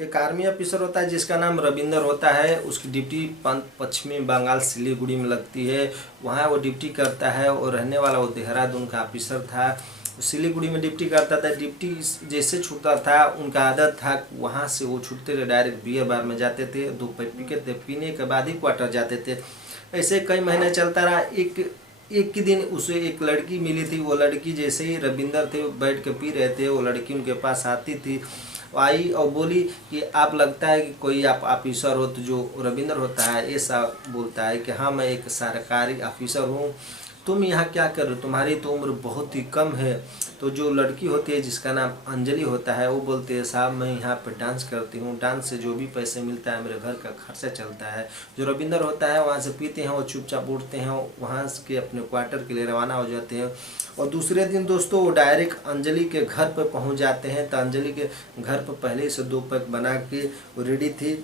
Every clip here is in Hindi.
एक आर्मी ऑफिसर होता है जिसका नाम रविंदर होता है। उसकी ड्यूटी पश्चिमी बंगाल सिलीगुड़ी में लगती है। वहाँ वो ड्यूटी करता है और रहने वाला वो देहरादून का ऑफिसर था। सिलीगुड़ी में ड्यूटी करता था। ड्यूटी जैसे छूटता था, उनका आदत था वहाँ से वो छूटते थे डायरेक्ट बियर बार में जाते थे। 2 पैक पीते थे, पीने के बाद ही क्वार्टर जाते थे। ऐसे कई महीने चलता रहा। एक ही दिन उसे एक लड़की मिली थी। वो लड़की जैसे ही रविंदर थे बैठ के पी रहे थे, वो लड़की उनके पास आती थी, आई और बोली कि आप लगता है कि कोई आप ऑफिसर हो। तो जो रविंदर होता है ऐसा बोलता है कि हाँ मैं एक सरकारी ऑफिसर हूँ, तुम यहाँ क्या कर रहे हो, तुम्हारी तो उम्र बहुत ही कम है। तो जो लड़की होती है जिसका नाम अंजलि होता है वो बोलती है साहब मैं यहाँ पर डांस करती हूँ, डांस से जो भी पैसे मिलता है मेरे घर का खर्चा चलता है। जो रविंदर होता है वहाँ से पीते हैं, वो चुपचाप उठते हैं, वहाँ के अपने क्वार्टर के लिए रवाना हो जाते हैं। और दूसरे दिन दोस्तों वो डायरेक्ट अंजलि के घर पर पहुँच जाते हैं। तो अंजलि के घर पर पहले से 2 पैक बना के रेडी थी।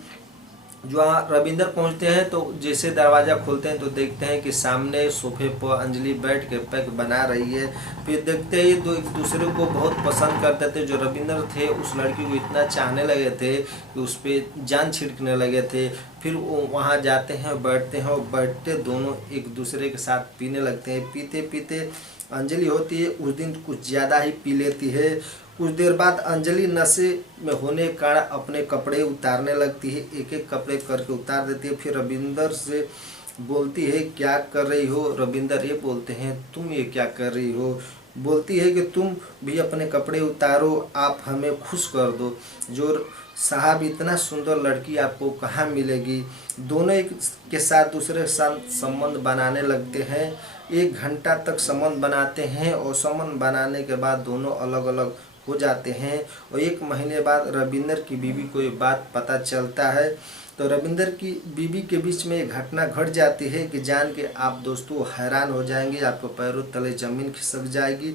जो रविंदर पहुंचते हैं तो जैसे दरवाज़ा खोलते हैं तो देखते हैं कि सामने सोफे पर अंजलि बैठ के पैक बना रही है। फिर देखते हैं ये एक दूसरे को बहुत पसंद करते थे। जो रविंदर थे उस लड़की को इतना चाहने लगे थे कि उस पर जान छिड़कने लगे थे। फिर वो वहाँ जाते हैं, बैठते हैं और बैठते दोनों एक दूसरे के साथ पीने लगते हैं। पीते पीते अंजलि होती है उस दिन कुछ ज़्यादा ही पी लेती है। कुछ देर बाद अंजलि नशे में होने के कारण अपने कपड़े उतारने लगती है, एक एक कपड़े करके उतार देती है। फिर रविंदर से बोलती है क्या कर रही हो। रविंदर ये बोलते हैं तुम ये क्या कर रही हो। बोलती है कि तुम भी अपने कपड़े उतारो, आप हमें खुश कर दो। जो साहब इतना सुंदर लड़की आपको कहाँ मिलेगी। दोनों एक के साथ दूसरे के साथ संबंध बनाने लगते हैं। 1 घंटा तक संबंध बनाते हैं और संबंध बनाने के बाद दोनों अलग अलग हो जाते हैं। और 1 महीने बाद रविंदर की बीवी को ये बात पता चलता है। तो रविंदर की बीवी के बीच में एक घटना घट जाती है कि जान के आप दोस्तों हैरान हो जाएंगे, आपको पैरों तले ज़मीन खिसक जाएगी।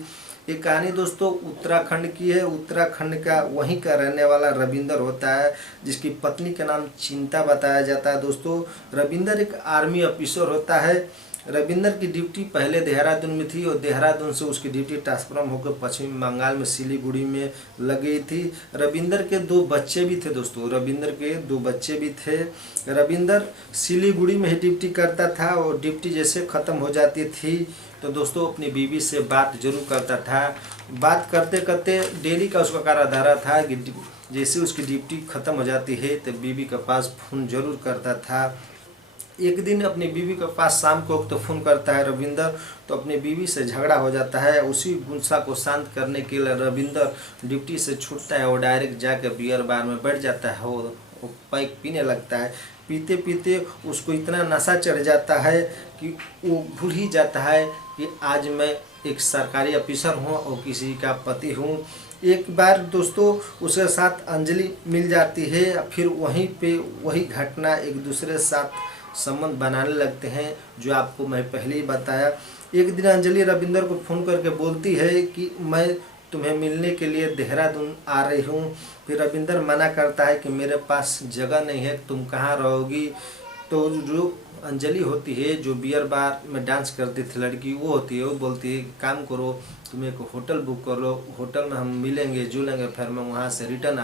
ये कहानी दोस्तों उत्तराखंड की है। उत्तराखंड का वहीं का रहने वाला रविंदर होता है, जिसकी पत्नी का नाम चिंता बताया जाता है। दोस्तों रविंदर एक आर्मी ऑफिसर होता है। रविंदर की ड्यूटी पहले देहरादून में थी और देहरादून से उसकी ड्यूटी ट्रांसफर होकर पश्चिम बंगाल में सिलीगुड़ी में लग गई थी। रविंदर के 2 बच्चे भी थे दोस्तों, रविंदर के 2 बच्चे भी थे। रविंदर सिलीगुड़ी में ही ड्यूटी करता था और ड्यूटी जैसे ख़त्म हो जाती थी तो दोस्तों अपनी बीवी से बात जरूर करता था। बात करते करते डेली का उसका कार्य था कि जैसे उसकी ड्यूटी ख़त्म हो जाती है तो बीवी के पास फ़ोन जरूर करता था। एक दिन अपनी बीवी के पास शाम को तो फ़ोन करता है रविंदर, तो अपनी बीवी से झगड़ा हो जाता है। उसी गुस्सा को शांत करने के लिए रविंदर ड्यूटी से छूटता है और डायरेक्ट जाकर बियर बार में बैठ जाता है। वो पैक पीने लगता है। पीते पीते उसको इतना नशा चढ़ जाता है कि वो भूल ही जाता है कि आज मैं एक सरकारी ऑफिसर हूँ और किसी का पति हूँ। एक बार दोस्तों उसके साथ अंजलि मिल जाती है। फिर वहीं पे वही घटना एक दूसरे साथ संबंध बनाने लगते हैं, जो आपको मैं पहले ही बताया। एक दिन अंजलि रविंदर को फ़ोन करके बोलती है कि मैं तुम्हें मिलने के लिए देहरादून आ रही हूँ। फिर रविंदर मना करता है कि मेरे पास जगह नहीं है, तुम कहाँ रहोगी। तो जो अंजलि होती है जो बियर बार में डांस करती थी लड़की, वो होती है, वो बोलती है काम करो तुम एक होटल बुक कर लो, होटल में हम मिलेंगे जुलेंगे, फिर मैं वहाँ से रिटर्न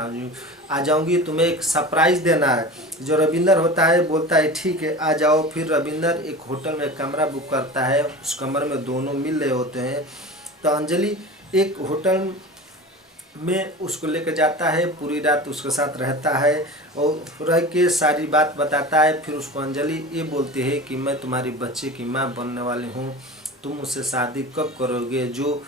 आ जाऊँगी, तुम्हें एक सरप्राइज़ देना है। जो रविंदर होता है बोलता है ठीक है आ जाओ। फिर रविंदर एक होटल में कमरा बुक करता है, उस कमरे में दोनों मिल रहे होते हैं। तो अंजलि एक होटल में उसको लेकर जाता है, पूरी रात उसके साथ रहता है और रह के सारी बात बताता है। फिर उसको अंजलि ये बोलती है कि मैं तुम्हारी बच्चे की माँ बनने वाली हूँ, तुम मुझसे शादी कब करोगे। जो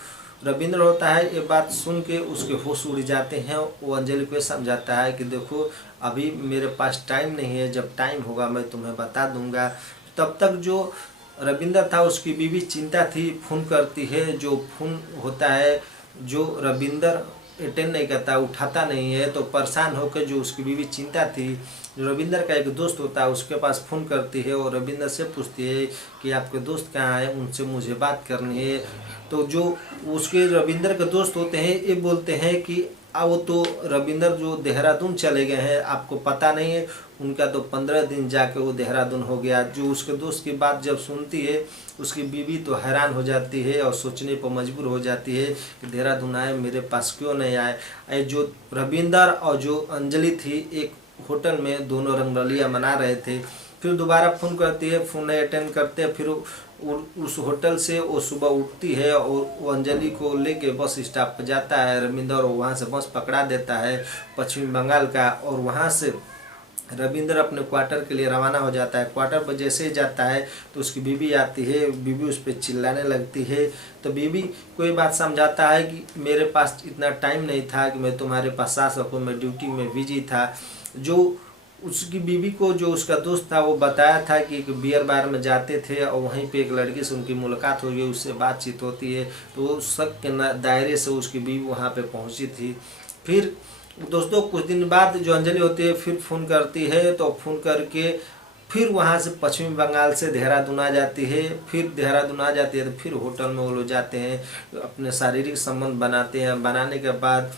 रविंद्र होता है ये बात सुन के उसके होश उड़ जाते हैं। वो अंजलि को समझाता है कि देखो अभी मेरे पास टाइम नहीं है, जब टाइम होगा मैं तुम्हें बता दूंगा। तब तक जो रविंद्र था उसकी बीवी चिंता थी, फ़ोन करती है। जो फ़ोन होता है जो रविंद्र अटेंड नहीं करता, उठाता नहीं है, तो परेशान होकर जो उसकी बीवी चिंता थी, जो रविंदर का एक दोस्त होता है उसके पास फ़ोन करती है और रविंदर से पूछती है कि आपके दोस्त कहाँ हैं, उनसे मुझे बात करनी है। तो जो उसके रविंदर के दोस्त होते हैं ये बोलते हैं कि वो तो रविंदर जो देहरादून चले गए हैं, आपको पता नहीं है, उनका तो 15 दिन जाके वो देहरादून हो गया। जो उसके दोस्त की बात जब सुनती है, उसकी बीवी तो हैरान हो जाती है और सोचने पर मजबूर हो जाती है कि देहरादून आए, मेरे पास क्यों नहीं आए। जो रविंदर और जो अंजलि थी, एक होटल में दोनों रंगरलियाँ मना रहे थे। फिर दोबारा फ़ोन करती है, फ़ोन नहीं अटेंड करते। फिर उस होटल से वो सुबह उठती है और वो अंजलि को लेके बस स्टॉप पर जाता है रविंदर, और वहाँ से बस पकड़ा देता है पश्चिम बंगाल का। और वहाँ से रविंदर अपने क्वार्टर के लिए रवाना हो जाता है। क्वार्टर पर जैसे ही जाता है तो उसकी बीवी आती है, बीवी उस पर चिल्लाने लगती है। तो बीवी कोई बात समझाता है कि मेरे पास इतना टाइम नहीं था कि मैं तुम्हारे पास आ सकूँ, मैं ड्यूटी में बिजी था। जो उसकी बीवी को जो उसका दोस्त था वो बताया था कि एक बियर बार में जाते थे और वहीं पे एक लड़की से उनकी मुलाकात हो गई, उससे बातचीत होती है। तो वो शक के दायरे से उसकी बीवी वहाँ पे पहुँची थी। फिर दोस्तों कुछ दिन बाद जो अंजलि होती है फिर फ़ोन करती है, तो फ़ोन करके फिर वहाँ से पश्चिमी बंगाल से देहरादून आ जाती है। फिर देहरादून आ जाती है तो फिर होटल में वो लोग जाते हैं, अपने शारीरिक संबंध बनाते हैं। बनाने के बाद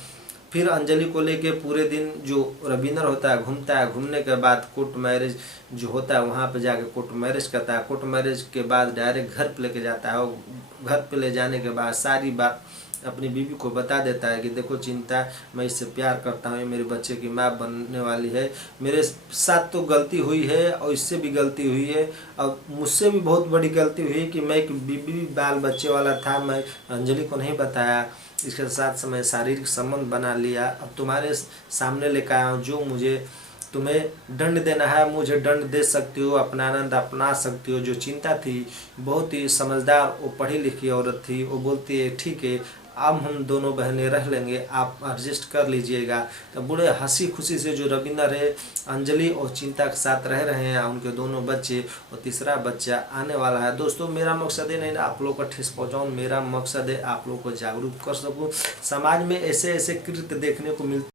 फिर अंजलि को लेके पूरे दिन जो रविंदर होता है घूमता है। घूमने के बाद कोर्ट मैरिज जो होता है वहाँ पे जाके कोर्ट मैरिज करता है। कोर्ट मैरिज के बाद डायरेक्ट घर पे लेके जाता है, और घर पे ले जाने के बाद सारी बात अपनी बीवी को बता देता है कि देखो चिंता, मैं इससे प्यार करता हूँ, ये मेरे बच्चे की माँ बनने वाली है। मेरे साथ तो गलती हुई है और इससे भी गलती हुई है, और मुझसे भी बहुत बड़ी गलती हुई कि मैं एक बीबी बाल बच्चे वाला था, मैं अंजलि को नहीं बताया। इसके साथ मैं शारीरिक संबंध बना लिया। अब तुम्हारे सामने लेकर आया हूँ, जो मुझे तुम्हें दंड देना है मुझे दंड दे सकती हो, अपना आनंद अपना सकती हो। जो चिंता थी, बहुत ही समझदार, वो पढ़ी लिखी औरत थी। वो बोलती है ठीक है, अब हम दोनों बहनें रह लेंगे, आप एडजस्ट कर लीजिएगा। तो बड़े हंसी खुशी से जो रविंदर है अंजलि और चिंता के साथ रह रहे हैं, उनके दोनों बच्चे और तीसरा बच्चा आने वाला है। दोस्तों मेरा मकसद है नहीं आप लोग को ठेस पहुँचाऊँ, मेरा मकसद है आप लोग को जागरूक कर सकूँ। समाज में ऐसे ऐसे कृत्य देखने को मिलते